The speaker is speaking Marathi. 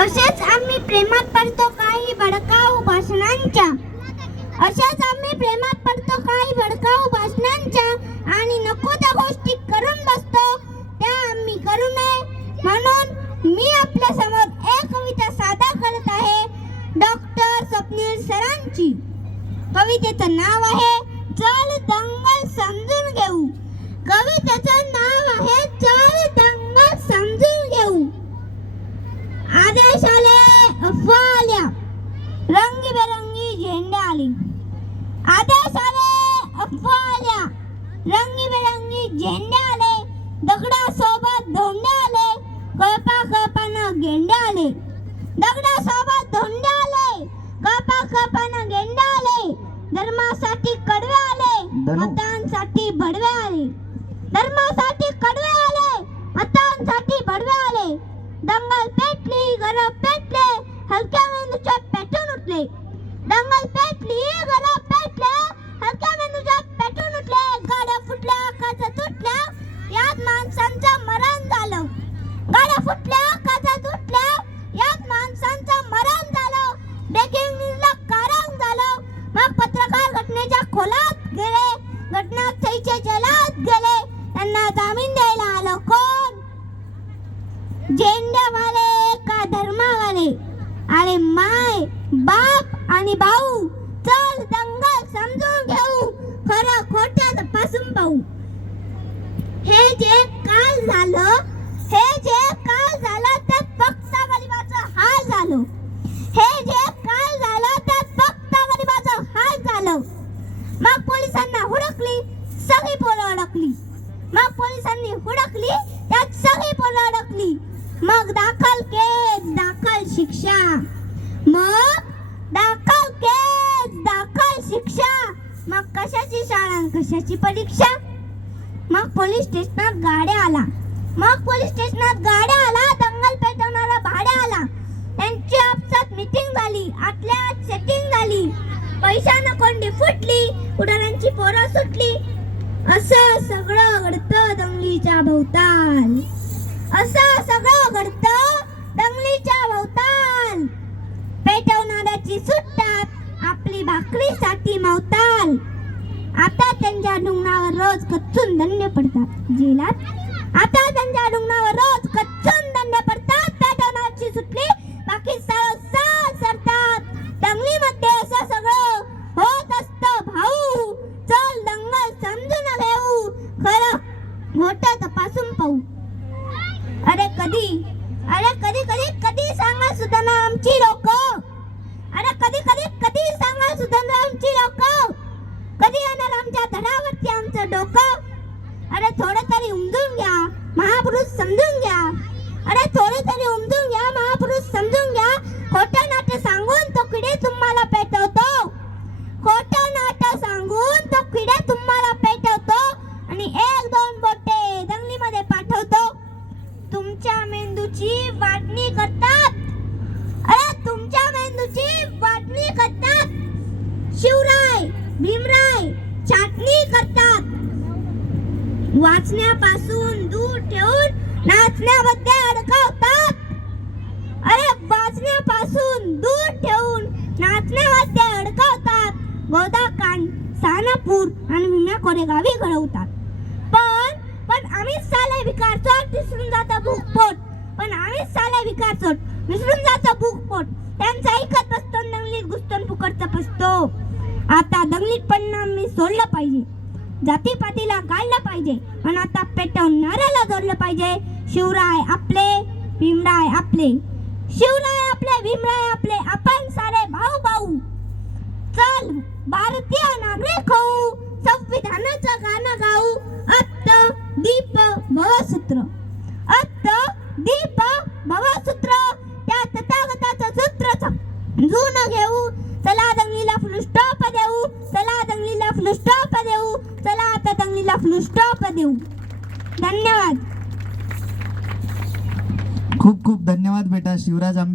अशाच आम्ही प्रेमात पडतो काही भडकाऊ भाषणांच्या आणि नको त्या गोष्टी करून बसतो त्या आम्ही करू नये म्हणून मी आपल्या समोर एक कविता सादर करत आहे डॉक्टर स्वप्नील सरांची. कवितेचं नाव आहे चल दंगल समजून घेऊ. कवितेचं नाव आहे चल दंगल समजून घेऊ. आदेश आले, अफवा आल्या, रंगीबेरंगी झेंडे आले. आदेश आले, अफवा आल्या, रंगीबेरंगी झेंडे आले. दगडासोबत धोंडे आले, कळपानं गेंडे आले. दगडासोबत धोंडे आले, कळपानं गेंडे आले. धर्मासाठी कडवे आले, मतांसाठी भडवे आले. धर्मासाठी कडवे आले, मतांसाठी भडवे आले. दंगल पेटली, घरं पेटले, हलक्या मेंदूच्या पेटून उठले. दंगल पेटली, घरं पेटले, हलक्या मेंदूच्या पेटून उठले. गाड्या फुटल्या, काचा तुटल्या, यात माणसांचं मरण झालं. गाड्या फुटल्या, काचा तुटल्या, यात माणसांचं मरण झालं. ब्रेकिंग न्यूजला कारण झालं. मग पत्रकार घटनेच्या खोलात गेले, घटनास्थळीच्या जलात गेले. त्यांना जामीन द्यायला आलं कोण? झेंड्यावाले का धर्मावाले? अरे माय बाप आणि भाऊ, चल दंगल समजून घेऊ, खरं खोटं तपासून पाहू. हे जे काल झालं त्यात फक्त गरिबाचं हाल झालं. हे जे काल झालं त्यात फक्त गरिबाचं हाल झालं. मग पोलिसांना हुडकली, सगळी पोरं अडकली. मग पोलिसांनी हुडकली, त्यात सगळी पोरं अडकली. मग दाखल केस, दाखल शिक्षा. मग दाखल केस, दाखल शिक्षा. मग कशाची शाळा, कशाची परीक्षा. मग पोलीस स्टेशनात गाड्या आला. दंगल पेटवणारा भाड्या आला. त्यांची आपसात मीटिंग झाली, आतल्या सेटिंग झाली. पैशानं कोंडी फुटली, पुढाऱ्यांची पोरं सुटली. असं सगळं घडतं दंगलीच्या भोवताल. असं सगळं घडतं दंगलीच्या भोवताल. पेटवणाऱ्याची सुटतात, आपली भाकरीसाठी मावताल. आता त्यांच्या डुंगणावर रोज कच्चून दंडे पडतात जेलात. आता त्यांच्या डुंगणावर रोज कच्चून दंडे पडतात. पेटवणाऱ्याची सुटली, बाकी सगळं सरतात. दंगलीमध्ये असं सगळं होत असतं भाऊ. चल दंगल समजून घेऊ, खरं खोटं तपासून पाहू. अरे कधी सांगा सुधारणा आमची लोक. अरे कधी सांगा सुधारणा आमची लोक. कधी येणार आमच्या धडावरती आमचं डोकं. अरे थोडं तरी उमजून घ्या, महापुरुष समजून घ्या. अरे थोडं तरी उमजून घ्या, महापुरुष समजून घ्या. खोटं नाटं सांगून तो किडे तुम्हाला पेटवतो. खोटं नाटं सांगून तो किडे तुम्हाला पेटवतो आणि एक दोन बोटे दंगलीमध्ये पाठवतो. तुमच्या मेंदूची वाटणी करतात. अरे तुमच्या मेंदूची वाटणी करतात. शिवराय, भीमराय छाटणी करतात. वाचण्यापासून दूर ठेवून नाचण्यामध्ये अडकवतात. अरे वाचण्यापासून दूर ठेवून नाचण्यामध्ये अडकवतात. गोदाकांड, सानापूर आणि भीम्या कोरेगावी घडवतात. पण आम्हीच साले विकारचोट विसरून जातं भूकपोट. विसरून जातं भूकपोट. त्यांचं ऐकत बसतो, दंगलीत घुसतो, फुकटचं पसतो. आता दंगलीत परिणाम मी सोडलं पाहिजे. जातीपातीला गाळलं पाहिजे आणि आता पेटवणाऱ्याला जोडलं पाहिजे. शिवराय आपले, भीमराय आपले. शिवराय आपले, भीमराय आपले, आपण सारे भाऊ भाऊ. चल भारतीय नागरिक होऊ, संविधानाचं गाणं गाऊ. अत्त दीप भवसूत्र, अत्त दीप भवसूत्र, त्या तथागताचं सूत्र समजून घेऊ. चला दंगलीला फुल स्टॉप देऊ. चला दंगलीला फुल स्टॉप देऊ. चला आता दंगलीला फुल स्टॉप देऊ. धन्यवाद. खूप खूप धन्यवाद बेटा शिवराज.